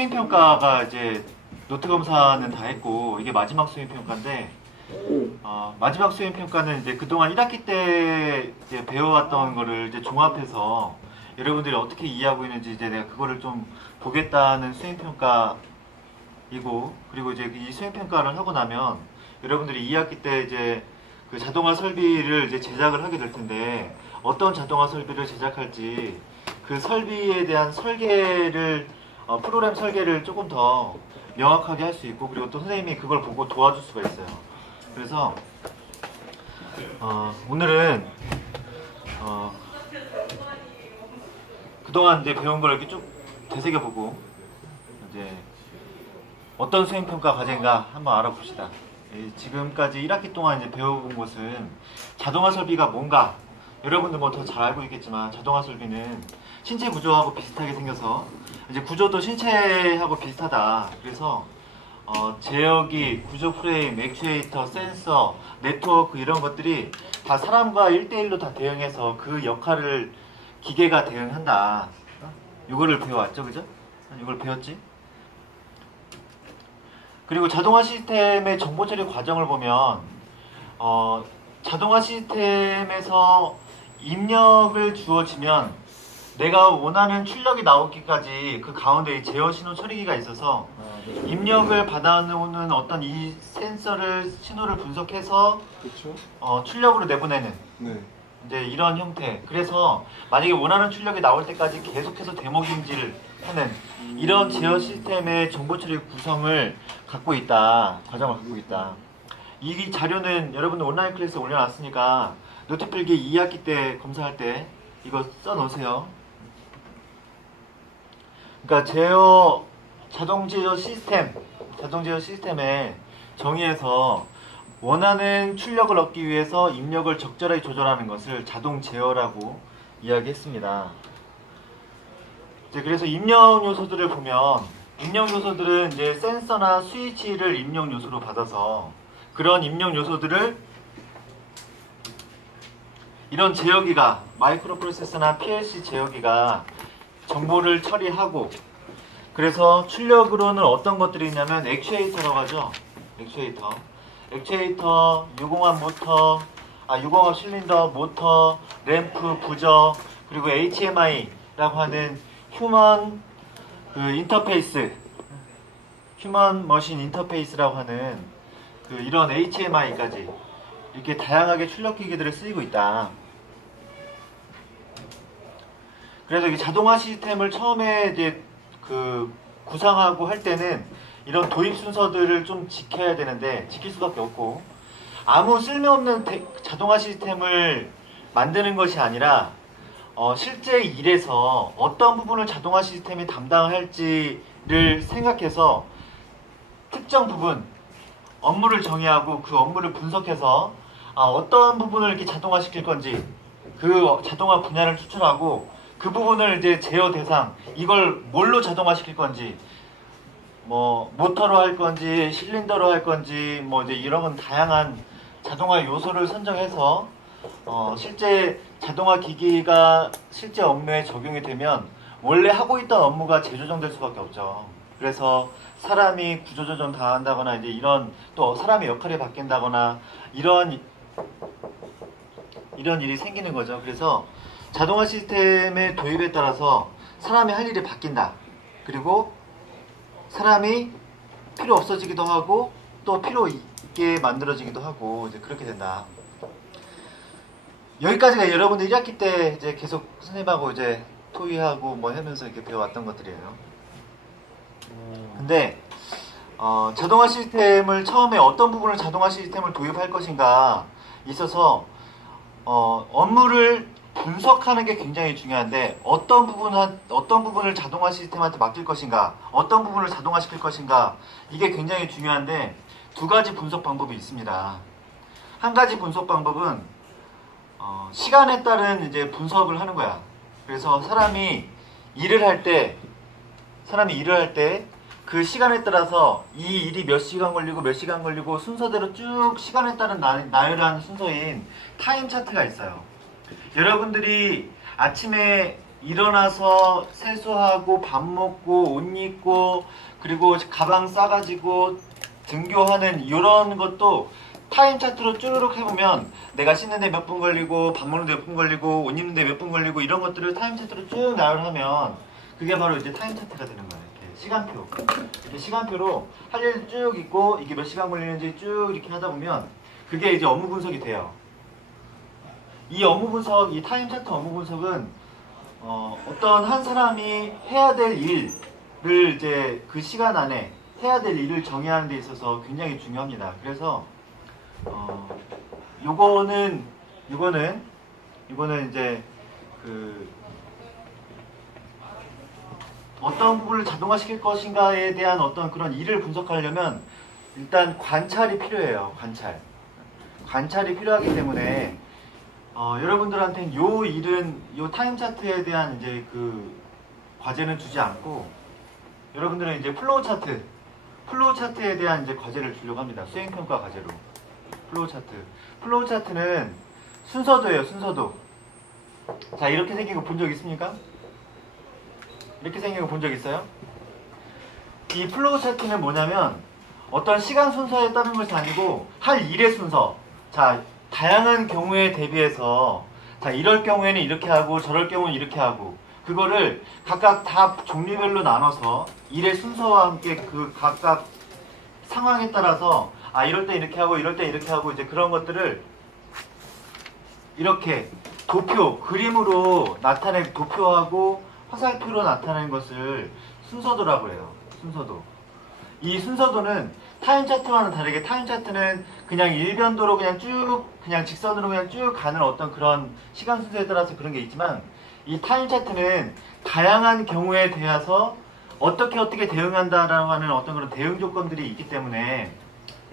수행평가가 이제 노트 검사는 다 했고 이게 마지막 수행평가인데 마지막 수행평가는 이제 그동안 1학기 때 이제 배워왔던 거를 이제 종합해서 여러분들이 어떻게 이해하고 있는지 이제 내가 그거를 좀 보겠다는 수행평가이고, 그리고 이제 이 수행평가를 하고 나면 여러분들이 2학기 때 이제 그 자동화 설비를 이제 제작을 하게 될 텐데 어떤 자동화 설비를 제작할지 그 설비에 대한 설계를 프로그램 설계를 조금 더 명확하게 할 수 있고, 그리고 또 선생님이 그걸 보고 도와줄 수가 있어요. 그래서 오늘은 그동안 이제 배운 걸 이렇게 쭉 되새겨보고 이제 어떤 수행평가 과제인가 한번 알아봅시다. 지금까지 1학기 동안 이제 배워본 것은 자동화 설비가 뭔가, 여러분들 뭐 더 잘 알고 있겠지만 자동화 설비는 신체 구조하고 비슷하게 생겨서 이제 구조도 신체하고 비슷하다. 그래서 제어기, 구조 프레임, 액추에이터, 센서, 네트워크 이런 것들이 다 사람과 1대1로 다 대응해서 그 역할을 기계가 대응한다. 이거를 배워왔죠, 그죠? 이걸 배웠지? 그리고 자동화 시스템의 정보 처리 과정을 보면 자동화 시스템에서 입력을 주어지면 내가 원하는 출력이 나오기까지 그 가운데 제어 신호 처리기가 있어서 입력을 받아오는 어떤 이 센서를 신호를 분석해서 그렇죠? 출력으로 내보내는 네. 이제 이런 형태. 그래서 만약에 원하는 출력이 나올 때까지 계속해서 데모김질을 하는 이런 제어 시스템의 정보 처리 구성을 갖고 있다. 과정을 갖고 있다. 이 자료는 여러분들 온라인 클래스에 올려놨으니까 노트 필기 2학기 때 검사할 때 이거 써놓으세요. 그러니까 자동 제어 시스템의 정의에서 원하는 출력을 얻기 위해서 입력을 적절하게 조절하는 것을 자동 제어라고 이야기했습니다. 그래서 입력 요소들을 보면, 입력 요소들은 이제 센서나 스위치를 입력 요소로 받아서 그런 입력 요소들을 이런 제어기가, 마이크로 프로세서나 PLC 제어기가 정보를 처리하고, 그래서 출력으로는 어떤 것들이 있냐면 액추에이터라고 하죠. 액추에이터, 유공압 모터, 유공압 실린더, 모터, 램프, 부저, 그리고 HMI라고 하는 휴먼 인터페이스, 휴먼 머신 인터페이스라고 하는 이런 HMI까지 이렇게 다양하게 출력 기기들을 쓰이고 있다. 그래서 이 자동화 시스템을 처음에 이제 구상하고 할 때는 이런 도입 순서들을 좀 지켜야 되는데 지킬 수밖에 없고, 아무 쓸모없는 자동화 시스템을 만드는 것이 아니라 실제 일에서 어떤 부분을 자동화 시스템이 담당할지를 생각해서 특정 부분 업무를 정의하고 그 업무를 분석해서 어떤 부분을 이렇게 자동화 시킬 건지 그 자동화 분야를 추출하고 그 부분을 이제 제어 대상, 이걸 뭘로 자동화 시킬 건지, 뭐 모터로 할 건지 실린더로 할 건지 뭐 이제 이런 다양한 자동화 요소를 선정해서 실제 자동화 기기가 실제 업무에 적용이 되면 원래 하고 있던 업무가 재조정될 수밖에 없죠. 그래서 사람이 구조조정 당한다거나 이제 이런, 또 사람의 역할이 바뀐다거나 이런 일이 생기는 거죠. 그래서 자동화 시스템의 도입에 따라서 사람이 할 일이 바뀐다. 그리고 사람이 필요 없어지기도 하고 또 필요 있게 만들어지기도 하고 이제 그렇게 된다. 여기까지가 여러분들 1학기 때 이제 계속 선생님하고 이제 토의하고 뭐 하면서 이렇게 배워왔던 것들이에요. 근데 자동화 시스템을 처음에 어떤 부분을 자동화 시스템을 도입할 것인가 있어서 업무를 분석하는 게 굉장히 중요한데 어떤 부분을 자동화 시스템한테 맡길 것인가, 어떤 부분을 자동화시킬 것인가, 이게 굉장히 중요한데 두 가지 분석 방법이 있습니다. 한 가지 분석 방법은 시간에 따른 이제 분석을 하는 거야. 그래서 사람이 일을 할 때 그 시간에 따라서 이 일이 몇 시간 걸리고 순서대로 쭉 시간에 따른 나열한 순서인 타임 차트가 있어요. 여러분들이 아침에 일어나서 세수하고 밥 먹고 옷 입고 그리고 가방 싸가지고 등교하는 이런 것도 타임 차트로 쭈르륵 해보면 내가 씻는데 몇 분 걸리고 밥 먹는데 몇 분 걸리고 옷 입는데 몇 분 걸리고 이런 것들을 타임 차트로 쭉 나열하면 그게 바로 이제 타임 차트가 되는 거예요. 이렇게 시간표. 이렇게 시간표로 할 일 쭉 있고 이게 몇 시간 걸리는지 쭉 이렇게 하다 보면 그게 이제 업무 분석이 돼요. 이 업무 분석, 이 타임 차트 업무 분석은 어떤 한 사람이 해야 될 일을 이제 그 시간 안에 해야 될 일을 정의하는 데 있어서 굉장히 중요합니다. 그래서 요거는 이제 그 어떤 부분을 자동화시킬 것인가에 대한 어떤 그런 일을 분석하려면 일단 관찰이 필요해요. 관찰이 필요하기 때문에 여러분들한테는 요 일은 요 타임 차트에 대한 이제 그 과제는 주지 않고 여러분들은 이제 플로우 차트에 대한 이제 과제를 주려고 합니다. 수행평가 과제로. 플로우 차트는 순서도예요. 순서도. 자, 이렇게 생긴 거 본 적 있습니까? 이렇게 생긴 거 본 적 있어요? 이 플로우 차트는 뭐냐면 어떤 시간 순서에 따른 것이 아니고 할 일의 순서. 자, 다양한 경우에 대비해서 자, 이럴 경우에는 이렇게 하고 저럴 경우는 이렇게 하고 그거를 각각 다 종류별로 나눠서 일의 순서와 함께 그 각각 상황에 따라서 이럴 때 이렇게 하고 이럴 때 이렇게 하고 이제 그런 것들을 이렇게 그림으로 나타낸 도표하고 화살표로 나타내는 것을 순서도라고 해요. 순서도. 이 순서도는 타임 차트와는 다르게 타임 차트는 그냥 일변도로 그냥 직선으로 그냥 쭉 가는 어떤 그런 시간 순서에 따라서 그런 게 있지만 이 타임 차트는 다양한 경우에 대해서 어떻게 대응한다라고 하는 어떤 그런 대응 조건들이 있기 때문에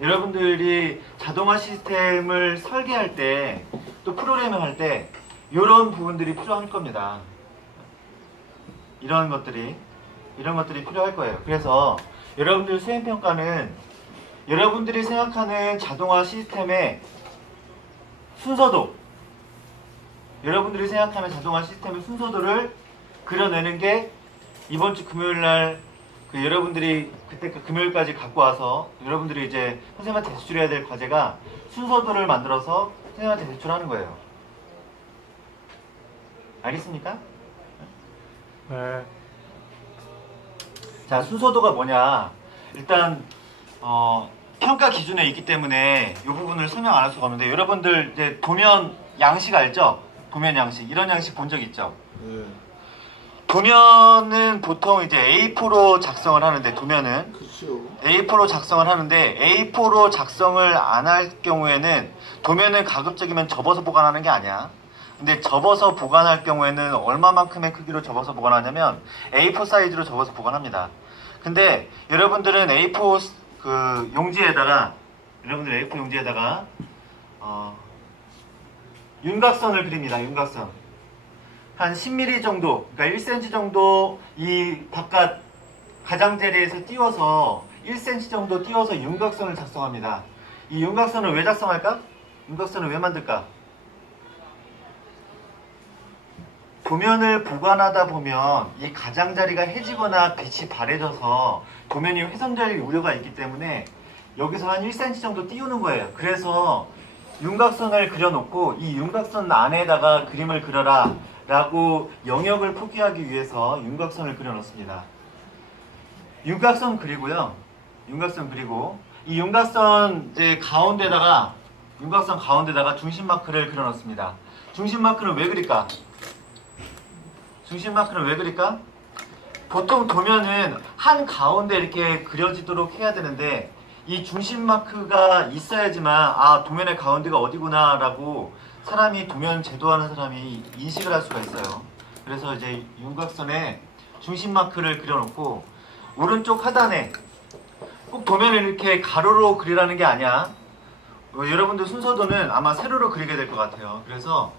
여러분들이 자동화 시스템을 설계할 때 또 프로그래밍 할 때 이런 부분들이 필요할 겁니다. 이런 것들이 필요할 거예요. 그래서 여러분들 수행평가는 여러분들이 생각하는 자동화 시스템의 순서도 여러분들이 생각하는 자동화 시스템의 순서도를 그려내는 게 이번 주 금요일날 여러분들이 그때 금요일까지 갖고 와서 여러분들이 이제 선생님한테 제출해야 될 과제가 순서도를 만들어서 선생님한테 제출하는 거예요. 알겠습니까? 네. 자, 순서도가 뭐냐? 일단 평가 기준에 있기 때문에 이 부분을 설명 안 할 수가 없는데 여러분들 이제 도면 양식 알죠? 도면 양식 이런 양식 본 적 있죠? 네. 도면은 보통 이제 A4로 작성을 하는데 도면은 그렇죠. A4로 작성을 하는데 A4로 작성을 안 할 경우에는 도면을 가급적이면 접어서 보관하는 게 아니야. 근데 접어서 보관할 경우에는 얼마만큼의 크기로 접어서 보관하냐면 A4 사이즈로 접어서 보관합니다. 근데 여러분들은 A4 그 용지에다가 윤곽선을 그립니다. 윤곽선. 한 10mm 정도, 그러니까 1cm 정도 이 바깥 가장자리에서 띄워서 1cm 정도 띄워서 윤곽선을 작성합니다. 이 윤곽선을 왜 작성할까? 윤곽선을 왜 만들까? 도면을 보관하다 보면 이 가장자리가 해지거나 빛이 바래져서 도면이 훼손될 우려가 있기 때문에 여기서 한 1cm 정도 띄우는 거예요. 그래서 윤곽선을 그려놓고 이 윤곽선 안에다가 그림을 그려라 라고 영역을 포기하기 위해서 윤곽선을 그려놓습니다. 윤곽선 그리고요. 윤곽선 그리고 이 윤곽선 이제 가운데다가 중심 마크를 그려놓습니다. 중심 마크는 왜 그릴까? 보통 도면은 한 가운데 이렇게 그려지도록 해야 되는데 이 중심 마크가 있어야지만 도면의 가운데가 어디구나 라고 도면 제도하는 사람이 인식을 할 수가 있어요. 그래서 이제 윤곽선에 중심 마크를 그려놓고 오른쪽 하단에 꼭 도면을 이렇게 가로로 그리라는 게 아니야. 여러분들 순서도는 아마 세로로 그리게 될 것 같아요. 그래서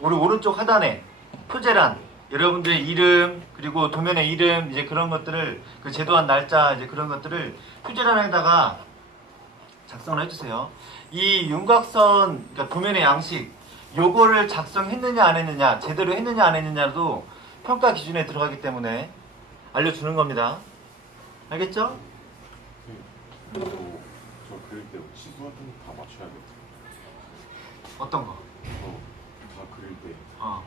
우리 오른쪽 하단에 표제란 여러분들의 이름 그리고 도면의 이름 이제 그런 것들을 그 제도한 날짜 이제 그런 것들을 표제란에다가 작성을 해주세요. 이 윤곽선 그러니까 도면의 양식 요거를 작성했느냐 안 했느냐 제대로 했느냐 안 했느냐도 평가 기준에 들어가기 때문에 알려주는 겁니다. 알겠죠? 그리고 저 그릴 때 치수 같은 거 다 맞춰야겠죠. 어떤 거? 다 그릴 때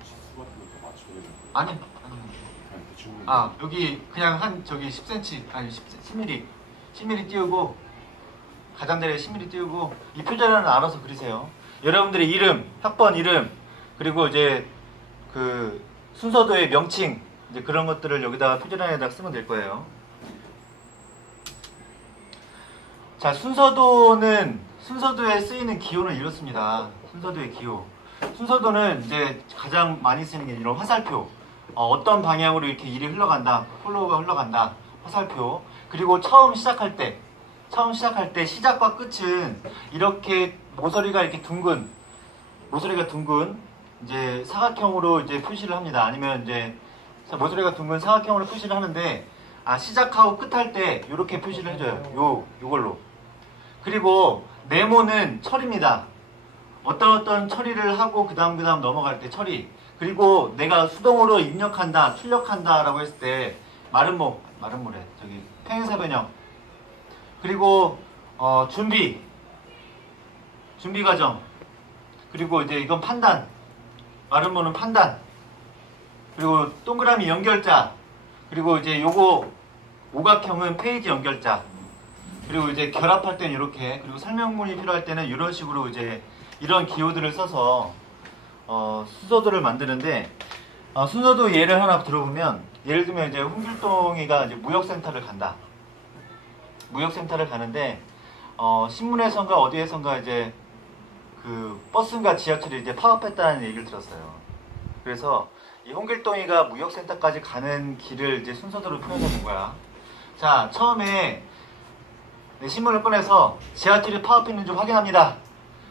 치수 같은 거 다 맞춰야 되는 거예요. 아니. 그냥 대충. 여기 그냥 한 저기 10cm 아니 10mm 10mm 띄우고 가장자리에 10mm 띄우고 이 표절에는 알아서 그리세요. 여러분들의 이름, 학번 이름 그리고 이제 그 순서도의 명칭 이제 그런 것들을 여기다가 표절안에다 쓰면 될 거예요. 자, 순서도에 쓰이는 기호는 이렇습니다. 순서도의 기호. 순서도는 이제 가장 많이 쓰는 게 이런 화살표. 어떤 방향으로 이렇게 일이 흘러간다, 플로우가 흘러간다, 화살표. 그리고 처음 시작할 때 시작과 끝은 이렇게 모서리가 둥근 이제 사각형으로 이제 표시를 합니다. 아니면 이제 모서리가 둥근 사각형으로 표시를 하는데 시작하고 끝할 때 이렇게 표시를 해줘요. 요걸로. 그리고 네모는 철입니다. 어떤 처리를 하고 그 다음 넘어갈 때 처리. 그리고 내가 수동으로 입력한다, 출력한다 라고 했을 때 마름모래 저기 평행사 변형. 그리고 준비 과정. 그리고 이제 이건 판단. 마름모는 판단. 그리고 동그라미 연결자. 그리고 이제 요거 오각형은 페이지 연결자. 그리고 이제 결합할 때는 이렇게. 그리고 설명문이 필요할 때는 이런 식으로 이제 이런 기호들을 써서 순서도를 만드는데 순서도 예를 하나 들어보면 예를 들면 이제 홍길동이가 이제 무역센터를 간다. 무역센터를 가는데 신문에선가 어디에선가 이제 그 버스인가 지하철이 이제 파업했다는 얘기를 들었어요. 그래서 이 홍길동이가 무역센터까지 가는 길을 이제 순서도로 표현해 본 거야. 자, 처음에 신문을 꺼내서 지하철이 파업했는지 확인합니다.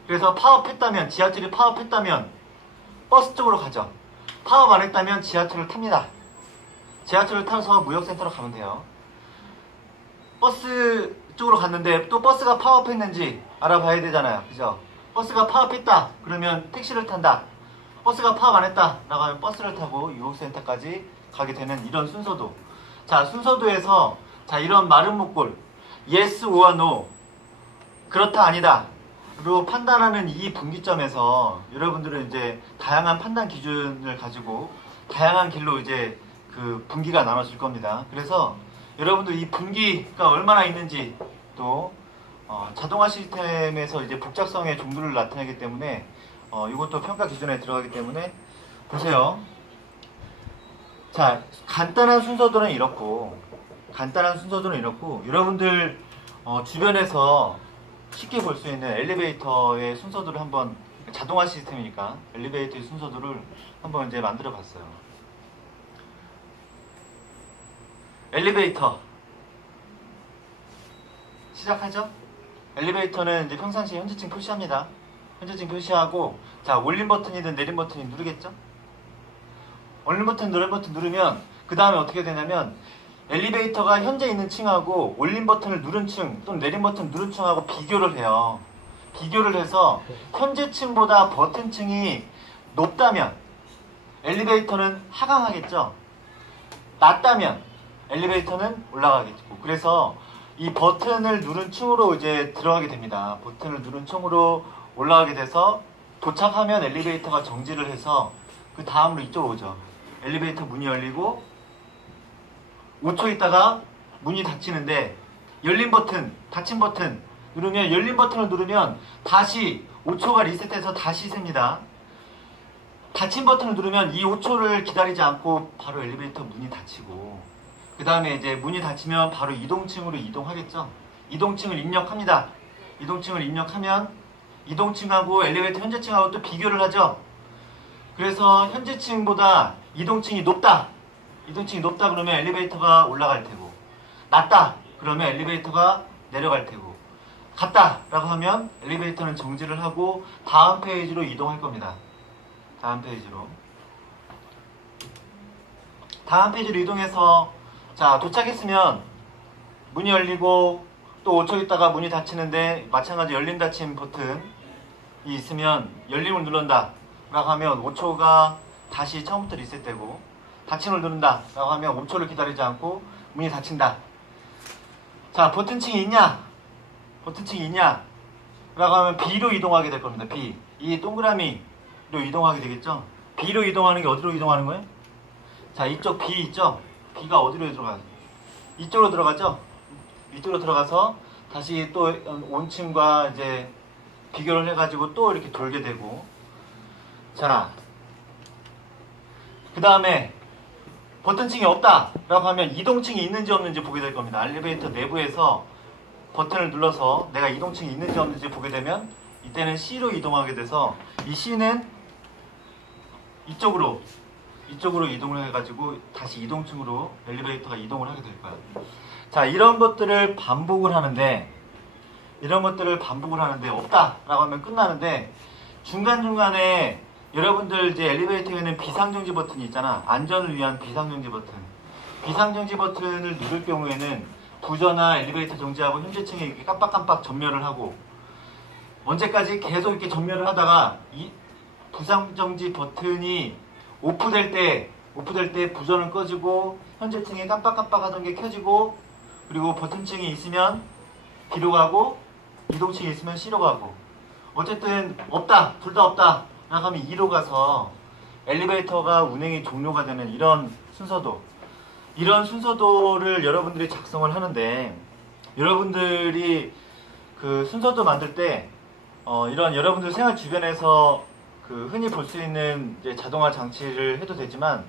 그래서 지하철이 파업했다면 버스 쪽으로 가죠. 파업 안 했다면 지하철을 탑니다. 지하철을 타서 무역센터로 가면 돼요. 버스 쪽으로 갔는데 또 버스가 파업했는지 알아봐야 되잖아요. 그죠? 버스가 파업했다. 그러면 택시를 탄다. 버스가 파업 안 했다. 라고 하면 버스를 타고 유혹센터까지 가게 되는 이런 순서도. 자, 순서도에서 이런 마른 목골 yes or no 그렇다 아니다 로 판단하는 이 분기점에서 여러분들은 이제 다양한 판단 기준을 가지고 다양한 길로 이제 그 분기가 나눠질 겁니다. 그래서 여러분들 이 분기가 얼마나 있는지 또 자동화 시스템에서 이제 복잡성의 정도를 나타내기 때문에 이것도 평가 기준에 들어가기 때문에 보세요. 자, 간단한 순서도는 이렇고 여러분들 주변에서 쉽게 볼 수 있는 엘리베이터의 순서도를 한번 자동화 시스템이니까 엘리베이터의 순서도를 한번 이제 만들어 봤어요. 엘리베이터 시작하죠? 엘리베이터는 이제 평상시에 현재층 표시합니다. 현재층 표시하고 자, 올림 버튼이든 내림 버튼이 누르겠죠? 올림 버튼, 내림 버튼 누르면 그 다음에 어떻게 되냐면 엘리베이터가 현재 있는 층하고 올림 버튼을 누른 층 또는 내림 버튼 누른 층하고 비교를 해요. 비교를 해서 현재 층보다 버튼 층이 높다면 엘리베이터는 하강하겠죠. 낮다면 엘리베이터는 올라가겠고. 그래서 이 버튼을 누른 층으로 이제 들어가게 됩니다. 버튼을 누른 층으로 올라가게 돼서 도착하면 엘리베이터가 정지를 해서 그 다음으로 이쪽으로 오죠. 엘리베이터 문이 열리고 5초 있다가 문이 닫히는데 열린 버튼, 닫힌 버튼 누르면 열린 버튼을 누르면 다시 5초가 리셋해서 다시 셉니다. 닫힌 버튼을 누르면 이 5초를 기다리지 않고 바로 엘리베이터 문이 닫히고 그 다음에 이제 문이 닫히면 바로 이동층으로 이동하겠죠. 이동층을 입력합니다. 이동층을 입력하면 이동층하고 엘리베이터 현재층하고 또 비교를 하죠. 그래서 현재층보다 이동층이 높다. 이동층이 높다 그러면 엘리베이터가 올라갈 테고 낮다 그러면 엘리베이터가 내려갈 테고 같다 라고 하면 엘리베이터는 정지를 하고 다음 페이지로 이동할 겁니다. 다음 페이지로 이동해서 자, 도착했으면 문이 열리고 또 5초 있다가 문이 닫히는데 마찬가지 열림 닫힘 버튼이 있으면 열림을 누른다 라고 하면 5초가 다시 처음부터 리셋되고 닫힘을 누른다 라고 하면 5초를 기다리지 않고 문이 닫힌다. 자, 버튼층이 있냐? 버튼층이 있냐? 라고 하면 B로 이동하게 될 겁니다. B. 이 동그라미로 이동하게 되겠죠? B로 이동하는 게 어디로 이동하는 거예요? 자, 이쪽 B 있죠? B가 어디로 들어가요? 이쪽으로 들어가죠? 이쪽으로 들어가서 다시 또 온층과 이제 비교를 해가지고 또 이렇게 돌게 되고. 자, 그 다음에 버튼층이 없다 라고 하면 이동층이 있는지 없는지 보게 될 겁니다. 엘리베이터 내부에서 버튼을 눌러서 내가 이동층이 있는지 없는지 보게 되면 이때는 C로 이동하게 돼서 이 C는 이쪽으로 이동을 해가지고 다시 이동층으로 엘리베이터가 이동을 하게 될 거야. 자, 이런 것들을 반복을 하는데 없다 라고 하면 끝나는데 중간중간에 여러분들 이제 엘리베이터에는 비상정지 버튼이 있잖아. 안전을 위한 비상정지 버튼. 비상정지 버튼을 누를 경우에는 부저나 엘리베이터 정지하고 현재층에 이렇게 깜빡깜빡 전멸을 하고 언제까지 계속 이렇게 전멸을 하다가 이 비상정지 버튼이 오프될 때 부저는 꺼지고 현재층에 깜빡깜빡 하던 게 켜지고 그리고 버튼층이 있으면 B로 가고 이동층이 있으면 C로 가고 어쨌든 없다 둘 다 없다 라고 하면 2로 가서 엘리베이터가 운행이 종료가 되는 이런 순서도를 여러분들이 작성을 하는데 여러분들이 그 순서도 만들 때 이런 여러분들 생활 주변에서 그 흔히 볼 수 있는 이제 자동화 장치를 해도 되지만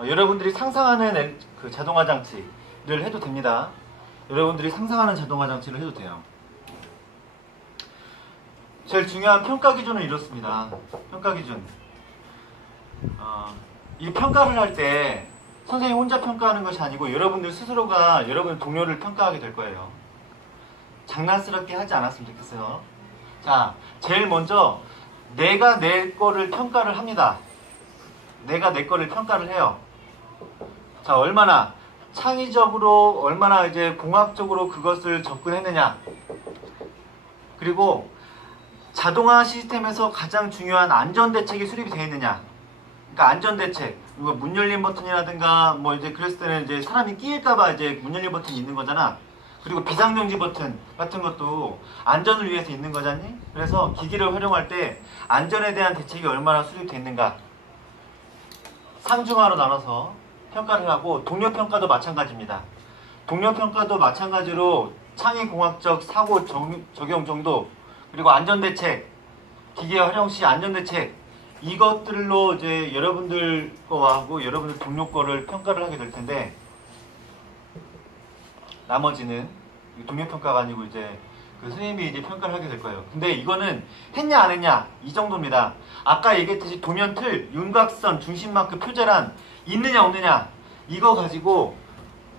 여러분들이 상상하는 그 자동화 장치를 해도 됩니다. 여러분들이 상상하는 자동화 장치를 해도 돼요. 제일 중요한 평가 기준은 이렇습니다. 평가 기준. 이 평가를 할 때 선생님 혼자 평가하는 것이 아니고 여러분들 스스로가 여러분 동료를 평가하게 될 거예요. 장난스럽게 하지 않았으면 좋겠어요. 자, 제일 먼저 내가 내 거를 평가를 합니다. 내가 내 거를 평가를 해요. 자, 얼마나 창의적으로, 얼마나 이제 공학적으로 그것을 접근했느냐. 그리고 자동화 시스템에서 가장 중요한 안전대책이 수립이 되어 있느냐. 그러니까 안전대책. 이거 문 열림 버튼이라든가 뭐 이제 그랬을 때는 이제 사람이 끼일까봐 이제 문 열림 버튼이 있는 거잖아. 그리고 비상정지 버튼 같은 것도 안전을 위해서 있는 거잖니? 그래서 기기를 활용할 때 안전에 대한 대책이 얼마나 수립되어 있는가. 상중하로 나눠서 평가를 하고 동료 평가도 마찬가지입니다. 동료 평가도 마찬가지로 창의공학적 사고 적용 정도 그리고 안전대책, 기계 활용 시 안전대책 이것들로 이제 여러분들 거하고 여러분들 동료 거를 평가를 하게 될 텐데 나머지는 동료 평가가 아니고 이제 그 선생님이 이제 평가를 하게 될 거예요. 근데 이거는 했냐 안 했냐 이 정도입니다. 아까 얘기했듯이 도면 틀, 윤곽선, 중심마크, 표제란 있느냐 없느냐 이거 가지고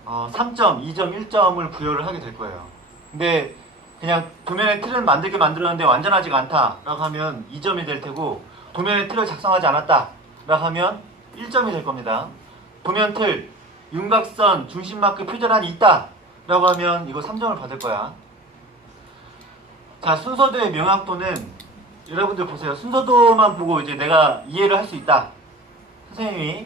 3점, 2점, 1점을 부여를 하게 될 거예요. 근데 그냥 도면의 틀은 만들었는데 완전하지가 않다라고 하면 2점이 될 테고 도면의 틀을 작성하지 않았다라고 하면 1점이 될 겁니다. 도면 틀, 윤곽선, 중심마크, 표제란이 있다라고 하면 이거 3점을 받을 거야. 자, 순서도의 명확도는 여러분들 보세요. 순서도만 보고 이제 내가 이해를 할 수 있다. 선생님이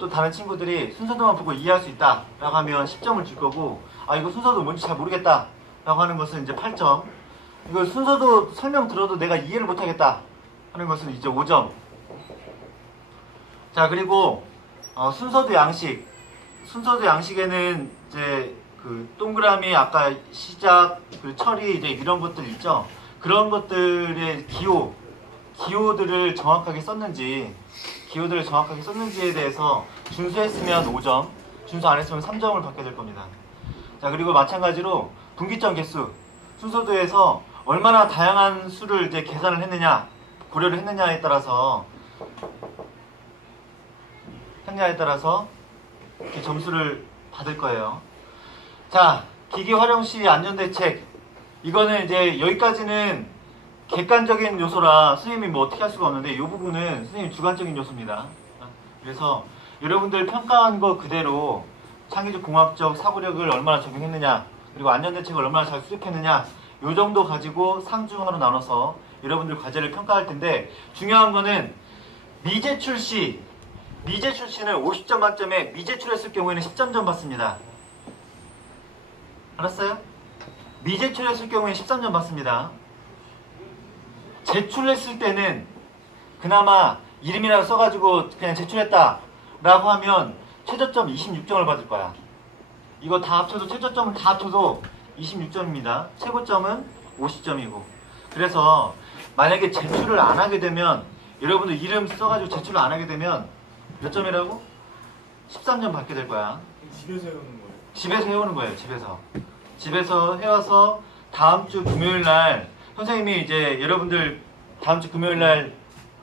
또 다른 친구들이 순서도만 보고 이해할 수 있다 라고 하면 10점을 줄 거고 이거 순서도 뭔지 잘 모르겠다 라고 하는 것은 이제 8점. 이거 순서도 설명 들어도 내가 이해를 못하겠다 하는 것은 이제 5점. 자, 그리고 순서도 양식에는 이제 그 동그라미 아까 시작 그 처리 이제 이런 것들 있죠. 그런 것들의 기호들을 정확하게 썼는지에 대해서 준수했으면 5점, 준수 안 했으면 3점을 받게 될 겁니다. 자, 그리고 마찬가지로 분기점 개수, 순서도에서 얼마나 다양한 수를 이제 계산을 했느냐, 고려를 했느냐에 따라서 이렇게 점수를 받을 거예요. 자, 기기 활용 시 안전대책. 이거는 이제 여기까지는 객관적인 요소라 선생님이 뭐 어떻게 할 수가 없는데 이 부분은 선생님 주관적인 요소입니다. 그래서 여러분들 평가한 거 그대로 창의적 공학적 사고력을 얼마나 적용했느냐 그리고 안전대책을 얼마나 잘 수립했느냐 요 정도 가지고 상중하로 나눠서 여러분들 과제를 평가할 텐데 중요한 거는 미제출 시 미제출 시는 50점 만점에 미제출했을 경우에는 13점 받습니다. 알았어요? 미제출했을 경우에 13점 받습니다. 제출했을 때는 그나마 이름이라고 써가지고 그냥 제출했다 라고 하면 최저점 26점을 받을 거야. 이거 다 합쳐도 최저점을 다 합쳐도 26점입니다. 최고점은 50점이고. 그래서 만약에 제출을 안 하게 되면 여러분들 이름 써가지고 제출을 안 하게 되면 몇 점이라고? 13점 받게 될 거야. 집에서 해오는 거예요? 집에서 해오는 거예요. 집에서 해와서 다음 주 금요일 날 선생님이 이제 여러분들 다음 주 금요일 날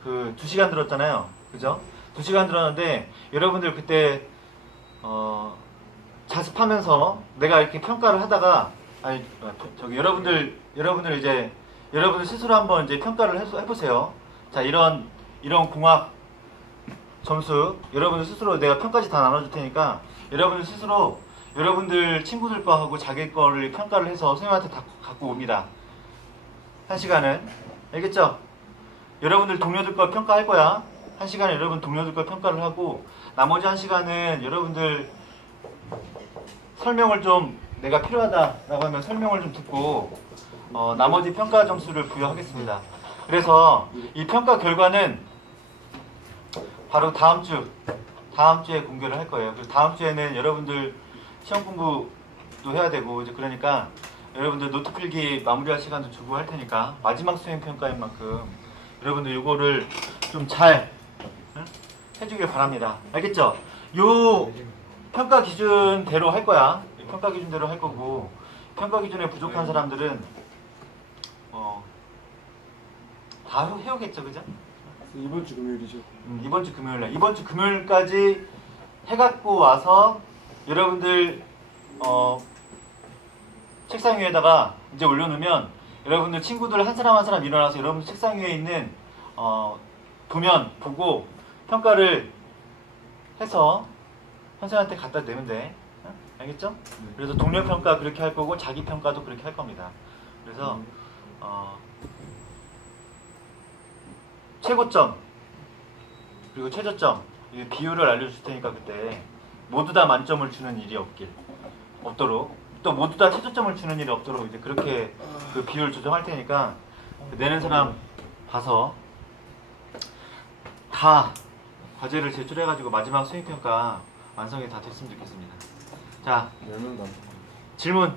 그 2시간 들었잖아요. 그죠? 2시간 들었는데 여러분들 그때 자습하면서 내가 이렇게 평가를 하다가 아니 저기 여러분들 이제 여러분들 스스로 한번 이제 평가를 해보세요. 자 이런 공학 점수 여러분들 스스로 내가 평가지 다 나눠줄 테니까 여러분들 스스로 여러분들 친구들 거하고 자기 거를 평가를 해서 선생님한테 다 갖고 옵니다. 1시간은 알겠죠? 여러분들 동료들 거 평가할 거야. 1시간에 여러분 동료들 거 평가를 하고 나머지 1시간은 여러분들 설명을 좀 내가 필요하다라고 하면 설명을 좀 듣고 나머지 평가 점수를 부여하겠습니다. 그래서 이 평가 결과는 바로 다음 주에 공개를 할 거예요. 그래서 다음 주에는 여러분들 시험 공부도 해야 되고 이제 그러니까 여러분들 노트 필기 마무리할 시간도 주고 할 테니까 마지막 수행 평가인 만큼 여러분들 이거를 좀 잘 해주길 바랍니다. 알겠죠? 요 평가 기준대로 할 거야. 평가 기준대로 할 거고 평가 기준에 부족한 사람들은 다 해오겠죠, 그죠? 이번 주 금요일이죠. 이번 주 금요일 날 이번 주 금요일까지 해갖고 와서 여러분들 책상 위에다가 이제 올려놓으면 여러분들 친구들 한 사람 한 사람 일어나서 여러분들 책상 위에 있는 도면 보고 평가를 해서 선생님한테 갖다 내면 돼. 알겠죠? 그래서 동료 평가 그렇게 할 거고 자기 평가도 그렇게 할 겁니다. 그래서 최고점 그리고 최저점 이 비율을 알려줄 테니까 그때 모두 다 만점을 주는 일이 없도록 또 모두 다 최저점을 주는 일이 없도록 이제 그렇게 그 비율 조정할 테니까 내는 사람 봐서 다 과제를 제출해가지고 마지막 수행평가 완성이 다 됐으면 좋겠습니다. 자, 질문.